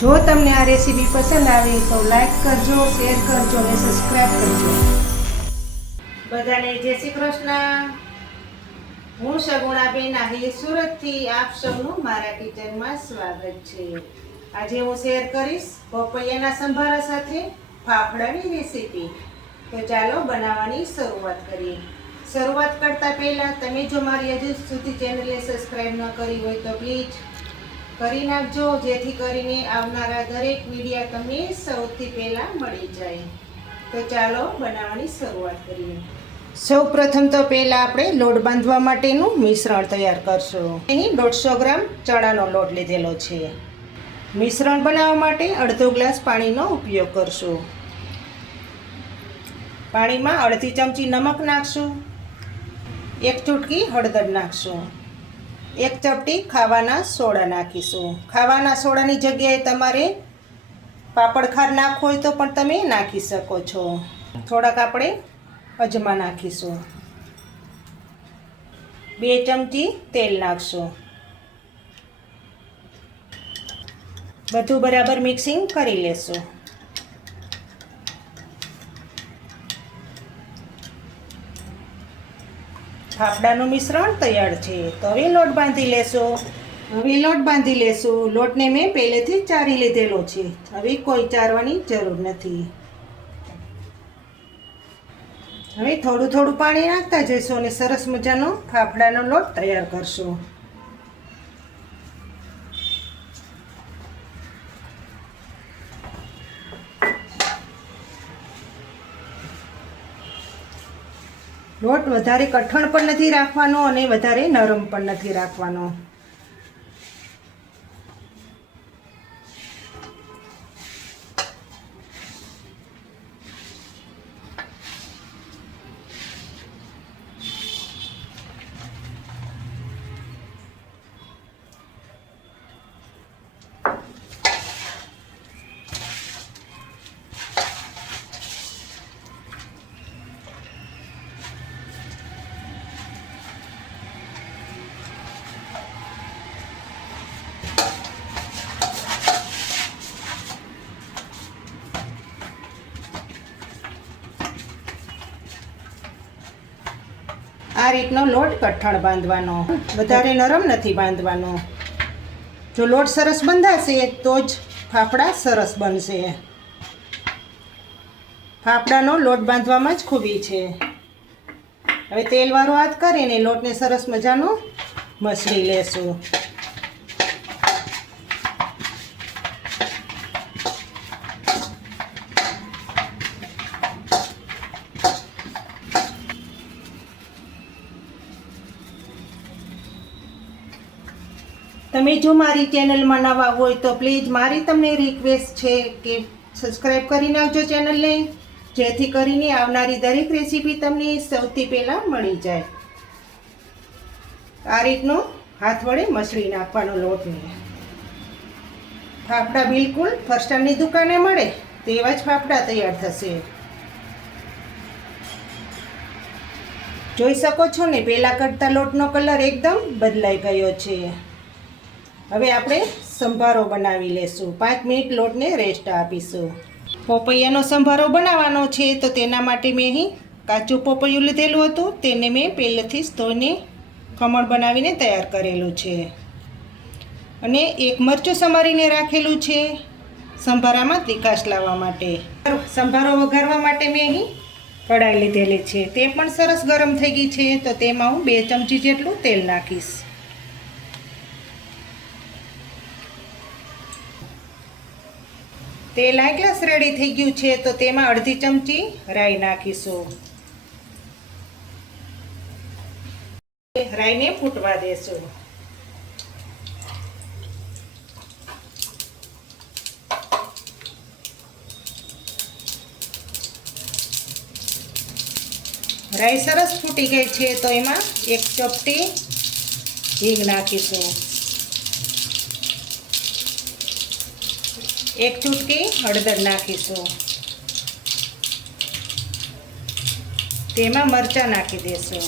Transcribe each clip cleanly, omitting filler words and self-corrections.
જો તમને આ રેસીપી પસંદ આવે તો લાઈક કરજો, શેર કરજો અને સબસ્ક્રાઈબ કરજો. બધાને જય શ્રી કૃષ્ણ. હું સગુણાબેન આહિર સુરતથી આપ સૌનું મારા કિચનમાં સ્વાગત છે. આજે હું શેર કરીશ પપૈયાના સંભારા સાથે ફાફડાની રેસીપી. તો ચાલો બનાવવાની શરૂઆત કરીએ. શરૂઆત કરતાં પહેલાં તમે જો મારી હજુ સુધી ચેનલને સબસ્ક્રાઈબ ન કરી હોય તો પ્લીઝ કરી નાખજો, જેથી કરીને આવનારા દરેક વિડીયો તમને સૌથી પહેલાં મળી જાય. તો ચાલો બનાવવાની શરૂઆત કરીએ. સૌ પ્રથમ તો પહેલાં આપણે લોટ બાંધવા માટેનું મિશ્રણ તૈયાર કરશું. અહીં 150 ગ્રામ ચણાનો લોટ લીધેલો છે. મિશ્રણ બનાવવા માટે અડધો ગ્લાસ પાણીનો ઉપયોગ કરશું. પાણીમાં અડધી ચમચી નમક નાખશું, 1 ચૂટકી હળદર નાખશું, 1 ચપટી ખાવાના સોડા નાખીશું. ખાવાના સોડાની જગ્યાએ તમારે પાપડ ખાર નાખવો હોય તો પણ તમે નાખી શકો છો. થોડાક આપણે અજમા નાખીશું. 2 ચમચી તેલ નાખશું. બધું બરાબર મિક્સિંગ કરી લેશું. ફાફડાનું મિશ્રણ તૈયાર છે. તો હવે લોટ બાંધી લેશું. લોટને મેં પહેલેથી જ ચારી લીધેલો છે. હવે કોઈ ચારવાની જરૂર નથી. હવે થોડું થોડું પાણી નાખતા જઈશું અને સરસ મજાનો ફાફડાનો લોટ તૈયાર કરશું. લોટ વધારે કઠણ પણ નથી રાખવાનો અને વધારે નરમ પણ નથી રાખવાનો. આ રીતનો લોટ કઠણ બાંધવાનો, વધારે નરમ નથી બાંધવાનો. જો લોટ સરસ બંધાશે તો જ ફાફડા સરસ બનશે. ફાફડાનો લોટ બાંધવામાં જ ખૂબી છે. હવે તેલવાળો હાથ કરીને લોટને સરસ મજાનો મસળી લેશું. તમે જો મારી ચેનલમાં નવા હોય તો પ્લીઝ મારી તમને રિક્વેસ્ટ છે કે સબસ્ક્રાઈબ કરી નાખજો ચેનલને, જેથી કરીને આવનારી દરેક રેસીપી તમને સૌથી પહેલાં મળી જાય. આ રીતનો હાથ વડે મસળી નાખવાનો લોટને. ફાફડા બિલકુલ ફરસાણની દુકાને મળે તેવા જ ફાફડા તૈયાર થશે. જોઈ શકો છો ને, પહેલાં કરતાં લોટનો કલર એકદમ બદલાઈ ગયો છે. હવે આપણે સંભારો બનાવી લેશું. 5 મિનિટ લોટને રેસ્ટ આપીશું. પપૈયાનો સંભારો બનાવવાનો છે તો તેના માટે મેં અહીં કાચું પપૈયું લીધેલું હતું. તેને મેં પહેલેથી જ ધોઈને ખમણ બનાવીને તૈયાર કરેલું છે. અને 1 મરચું સમારીને રાખેલું છે સંભારામાં તીખાશ લાવવા માટે. સંભારો વઘારવા માટે મેં અહીં કઢાઈ લીધેલી છે. તે પણ સરસ ગરમ થઈ ગઈ છે. તો તેમાં હું 2 ચમચી જેટલું તેલ નાખીશ. તેલ હાઈ ગ્લાસ રેડી થઈ ગયું છે તો તેમાં અડધી ચમચી રાઈ નાખીશું. રાઈને ફૂટવા દેશું. રાઈ સરસ ફૂટી ગઈ છે તો એમાં 1 ચપટી હિંગ નાખીશું. 1 ચૂટકી હળદર નાખીશું. તેમાં મરચાં નાખી દેશું.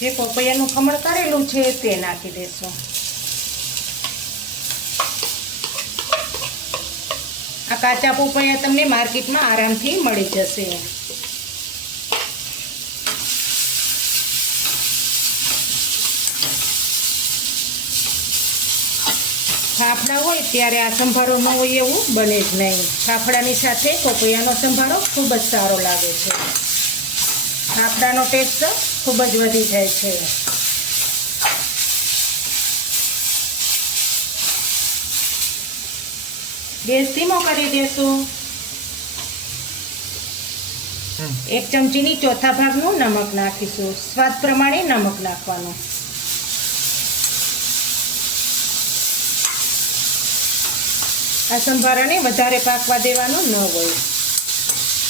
જે પપૈયાનું ખમણ કરેલું છે તે નાખી દેશું. આ કાચા પપૈયા તમને માર્કેટમાં આરામથી મળી જશે. ફાફડા હોય ત્યારે આ સંભારો ન હોય એવું બને જ નહીં. ફાફડાની સાથે પપૈયાનો સંભારો ખૂબ જ સારો લાગે છે. ફાફડાનો ટેસ્ટ ખૂબ જ વધી જાય છે. ગેસ ધીમો કરી દેશું. 1 ચમચીની ચોથા ભાગનું નમક નાખીશું. સ્વાદ પ્રમાણે નમક નાખવાનું. આ સંભારાને વધારે પાકવા દેવાનું ન હોય.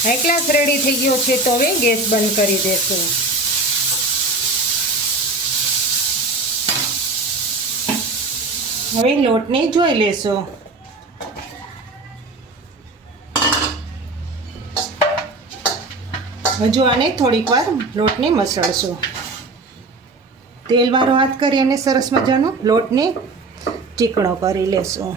હાઈ ક્લાસ રેડી થઈ ગયો છે તો હવે ગેસ બંધ કરી દેશું. હવે લોટને જોઈ લેશું. હજુ આને થોડીક વાર લોટને મસળશું. તેલવાળો હાથ કરી અને સરસ મજાનો લોટને ચીકણો કરી લેશું.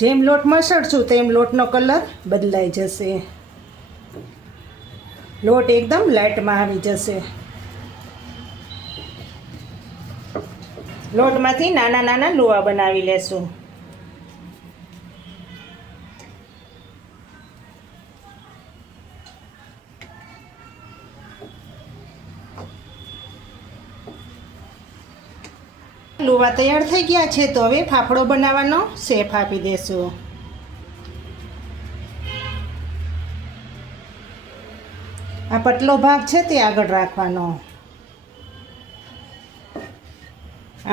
જેમ લોટ મસળશું તેમ લોટનો કલર બદલાઈ જશે. લોટ એકદમ લાઇટમાં આવી જશે. લોટમાંથી નાના નાના લુવા બનાવી લેશું. લુવા તૈયાર થઈ ગયા છે તો હવે ફાફડો બનાવવાનો શેપ આપી દેશું. આ પતલો ભાગ છે તે આગળ રાખવાનો.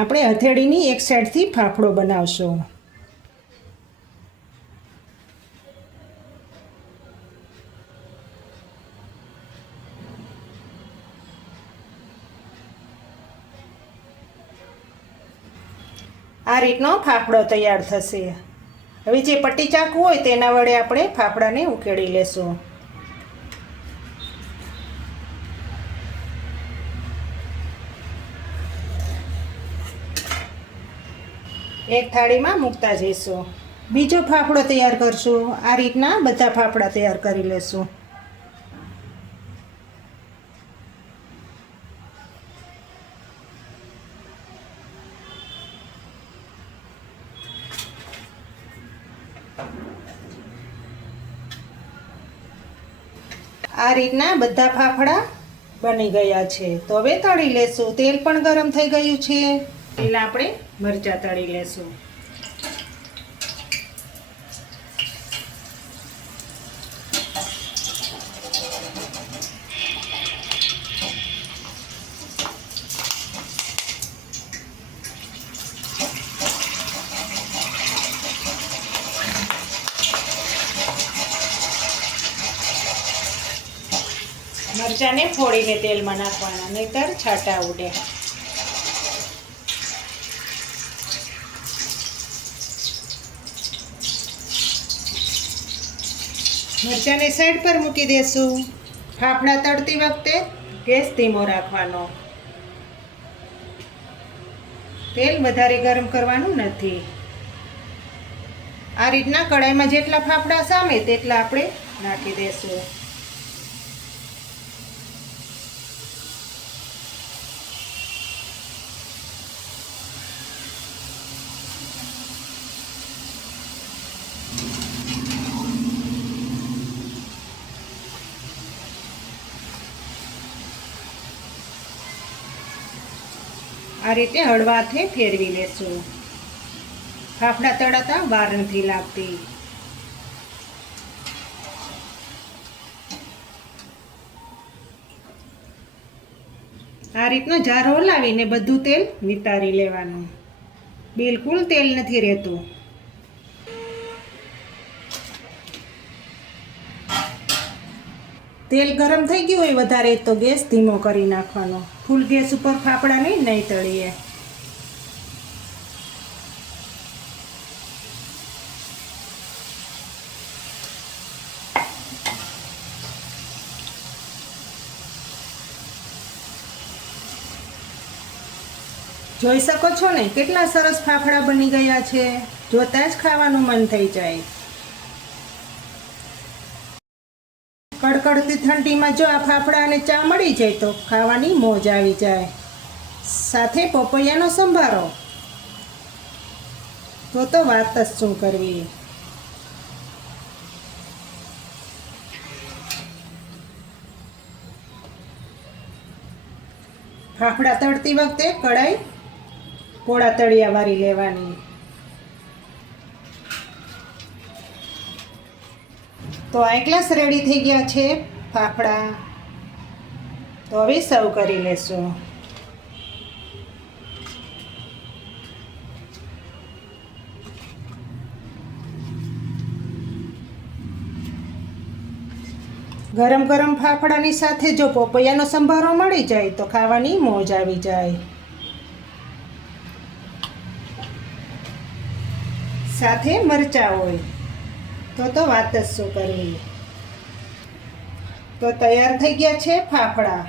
આપણે હથેળીની એક સાઈડથી ફાફડો બનાવશું. આ રીતનો ફાફડો તૈયાર થશે. હવે જે પટ્ટી ચાકુ હોય તેના વડે આપણે ફાફડાને ઉકેળી લેશું. એક થાળીમાં મૂકતા જઈશું. બીજો ફાફડો તૈયાર કરશું. આ રીતના બધા ફાફડા તૈયાર કરી લેશું. આ રીતના બધા ફાફડા બની ગયા છે તો હવે તળી લેશું. તેલ પણ ગરમ થઈ ગયું છે. પહેલાં આપણે મરચાં તળી લેશું. મરચાંને ફોડીને તેલમાં નાખવાના, નહીંતર છાંટા ઉડે. મરચાંને સાઈડ પર મૂકી દેશું. ફાફડા તળતી વખતે ગેસ ધીમો રાખવાનો. તેલ વધારે ગરમ કરવાનું નથી. આ રીતના કડાઈમાં જેટલા ફાફડા સામે તેટલા આપણે નાખી દેશું. આ રીતે હળવા હાથે ફેરવી લેશું. ફાફડા તળાતા વાર નથી લાગતી. આ રીતનો જાર હલાવીને બધું તેલ વિતારી લેવાનું. બિલકુલ તેલ નથી રહેતું. તેલ ગરમ થઈ ગયું હોય વધારે તો ગેસ ધીમો કરી નાખવાનો. ફૂલ ગેસ ઉપર ફાફડાને નહીં તળીએ. જોઈ શકો છો ને કેટલા સરસ ફાફડા બની ગયા છે. જોતાં જ ખાવાનું મન થઈ જાય. કડકડતી ઠંડીમાં જો આ ફાફડા અને ચા મળી જાય તો ખાવાની મોજ આવી જાય. સાથે પપૈયાનો સંભારો તો વાત જ શું કરવી. ફાફડા તળતી વખતે કઢાઈ પોળા તળિયા વાળી લેવાની. તો આ ગ્લાસ રેડી થઈ ગયા છે ફાફડા. તો હવે સર્વ કરી લેશું. ગરમ ગરમ ફાફડાની સાથે જો પપૈયાનો સંભારો મળી જાય તો ખાવાની મોજ આવી જાય. સાથે મરચાં હોય તો વાત જ શું કરવી. તો તૈયાર થઈ ગયા છે ફાફડા.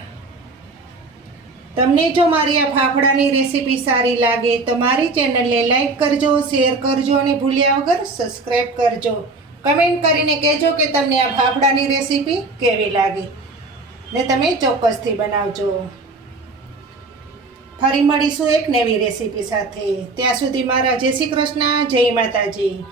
તમને જો મારી આ ફાફડાની રેસીપી સારી લાગે તો મારી ચેનલને લાઈક કરજો, શેર કરજો અને ભૂલ્યા વગર સબસ્ક્રાઈબ કરજો. કમેન્ટ કરીને કહેજો કે તમને આ ફાફડાની રેસીપી કેવી લાગી ને તમે ચોક્કસથી બનાવજો. ફરી મળીશું એક નવી રેસીપી સાથે. ત્યાં સુધી મારા જય શ્રી કૃષ્ણ, જય માતાજી.